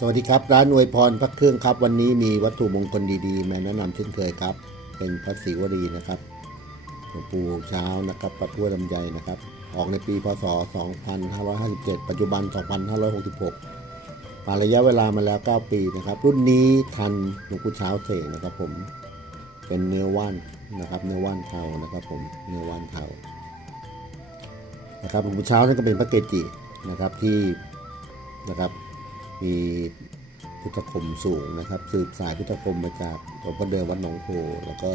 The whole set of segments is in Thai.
สวัสดีครับ ร้านอวยพรพระเครื่องครับ วันนี้มีวัตถุมงคลดีๆ มาแนะนำเช่นเคยครับ เป็นพระศิวลีนะครับหลวงปู่เช้านะครับพระพุทธลำไยนะครับ ออกในปีพศ 2557 ปัจจุบัน 2566ผ่านระยะเวลามาแล้ว 9 ปีนะครับ รุ่นนี้ทันหลวงปู่เช้าเสกนะครับผมเป็นเนื้อว่านนะครับ เนื้อว่านเทานะครับ ผมเนื้อว่านเทานะครับหลวงปู่เช้าท่านก็เป็นพระเกจินะครับที่นะครับ มีพุทธคมสูงนะครับ สืบสายพุทธคมมาจากหลวงพ่อเดิมวัดหนองโพแล้วก็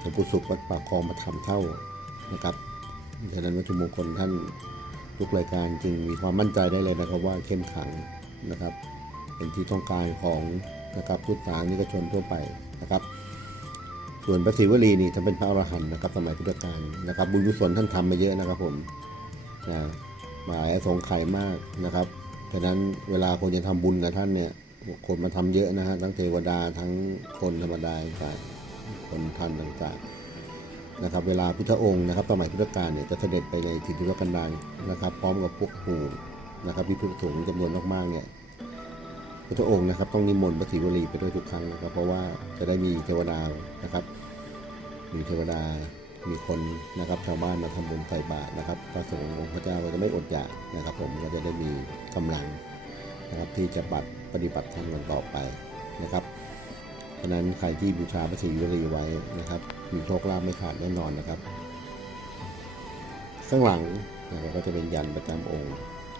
หลวงปู่สุขวัดปากคลองมาทำเท่านะครับฉะนั้นวัตถุมงคลท่านทุกรายการจึงมีความมั่นใจได้เลยนะครับว่าเข้มขังนะครับ เป็นที่ต้องการของนะครับพุทธศาสนิกชนทั่วไปนะครับ ส่วนพระศิวลีนี่ท่านเป็นพระอรหันต์นะครับสมัยพุทธกาลนะครับ บุญกุศลท่านทำมาเยอะนะครับผมนะหมายสงไข่มากนะครับ ฉะนั้นเวลาคนจะทำบุญกับท่านเนี่ย คนมาทำเยอะนะฮะ ทั้งเทวดาทั้งคนธรรมดาต่างคนท่านต่างๆนะครับ เวลาพุทธองค์นะครับสมัยพุทธกาลเนี่ยจะเสด็จไปในถิ่นทุรกันดารนะครับ พร้อมกับพวกหมู่นะครับพิพิธถุงจำนวนมากๆเนี่ยพุทธองค์นะครับต้องนิมนต์พระศิวลีไปด้วยทุกครั้งนะครับ เพราะว่าจะได้มีเทวดานะครับ มีเทวดา มีคนนะครับชาวบ้านมาทำบุญใส่บาตรนะครับพระสงฆ์องค์พระเจ้าก็จะไม่อดอยากนะครับ ผมก็จะได้มีกำลังนะครับที่จะบัตรปฏิบัติธรรมกันต่อไปนะครับฉะนั้นใครที่บูชาพระศรีวรีไว้นะครับ มีโชคลาภไม่ขาดแน่นอนนะครับ ข้างหลังนะครับก็จะเป็นยันประจำองค์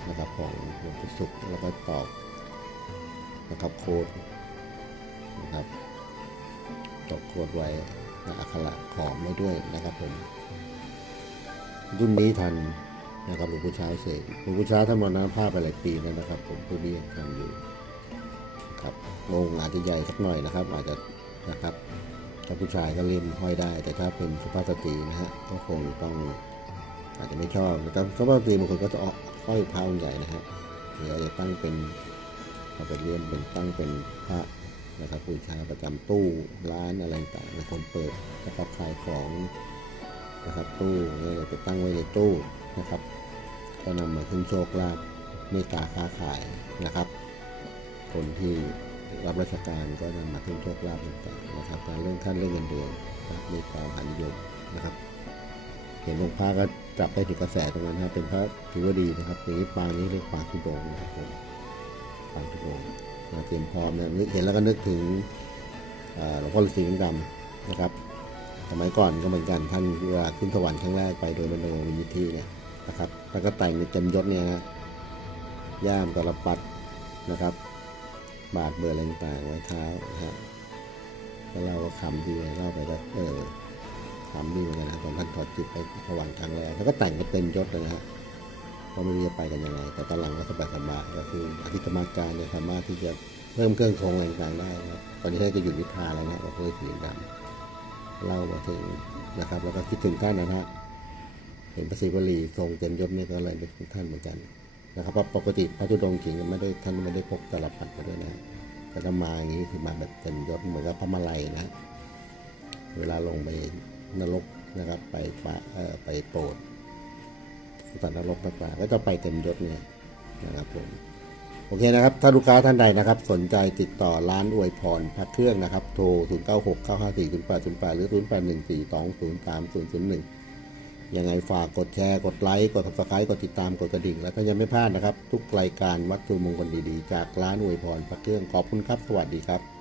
นะครับของหลวงปู่ศุกร์แล้วก็ตอกนะครับโคดนะครับตอกโคดไว้ อักขระขอมไว้ด้วยนะครับผม รุ่นนี้ทันนะครับหลวงปู่ช้าเสกหลวงปู่ช้าท่านมรณภาพไปหลายปีแล้วนะครับผมผู้นี้ยังทำอยู่ครับงงอาจจะใหญ่สักหน่อยนะครับ อาจจะนะครับถ้าผู้ชายก็เล่มห้อยได้ แต่ถ้าเป็นสุภาพสตรีนะฮะก็คงต้องอาจจะไม่ชอบแต่สุภาพสตรีบางคนก็จะห้อยพระองค์ใหญ่นะฮะหรืออาจจะตั้งเป็นเอาไปเลี่ยมเป็นตั้งเป็นพระ นะครับบูชาประจำตู้ร้านอะไรต่างๆคนเปิดนะครับขายของนะครับตู้นี่เราไปตั้งไว้ในตู้นะครับ ก็นำมาขึ้นโชคลาภเมตตาค้าขายนะครับ คนที่รับราชการก็นำมาขึ้นโชคลาภต่างๆนะครับการเรื่องขั้นเรื่องเงินเดือนนะเมตตาหันยมนะครับ เห็นองค์พระก็จับได้ถึงกระแสตรงนั้นนะเป็นพระถือว่าดีนะครับอย่างนี้ปางนี้เรียกปางทุดงนะครับผม ปางทุดงค์มาเตรียมพร้อมเนี่ยนึกเห็นแล้วก็นึกถึงหลวงพ่อฤาษีลิงดำนะครับสมัยก่อนก็เหมือนกันท่านเวลาขึ้นสวรรค์ครั้งแรกไปโดยมโนวิญญาเนี่ยนะครับแล้วก็แต่งเต็มยศเนี่ยฮะย่ามกระปัดนะครับ บาดเบอร์อะไรต่างๆไว้เท้านะครับแล้วเราก็ขำดีเล่าไปก็เออขำดีเหมือนกันนะตอนท่านถอดจิตไปสวรรค์ครั้งแรกแล้วก็แต่งกันเต็มยศเลยนะฮะ ก็ไม่รู้จะไปกันยังไง แต่ตอนหลังก็สบายสบายก็คืออธิกรรมการเนี่ยสามารถที่จะเพิ่มเครื่องทงอะไรต่างได้นะครับตอนนี้ท่าจะอยู่นิพพานแล้วนะก็เลยถือดำเล่ามาถึงนะครับแล้วก็คิดถึงท่านนะฮะเห็นพระศิวลีทรงเต็มยศนี่ก็เลยนึกถึงท่านเหมือนกันนะครับเพราะปกติพระธุดงค์จริงไม่ได้ท่านไม่ได้พกตลับปัดมาด้วยนะแต่ถ้ามาอย่างนี้คือมาแบบเต็มยศเหมือนกับพระมาลัยนะ เวลาลงไปนรกนะครับไปปะเออไปโปรด สัตว์นรกต่างๆก็จะไปเต็มยศเนี่ยนะครับผมโอเคนะครับ ถ้าลูกค้าท่านใดนะครับ สนใจติดต่อร้านอวยพรพระเครื่องนะครับ โทร 0 9 6 9 5 4 0 8 0 8 หรือ 0 8 1 4 2 0 3 0 0 1 ยังไงฝากกดแชร์ กดไลค์ กด subscribe กดติดตาม กดกระดิ่ง แล้วก็ยังไม่พลาดนะครับ ทุกรายการวัตถุมงคลดีๆ จากร้านอวยพรพระเครื่อง ขอบคุณครับ สวัสดีครับ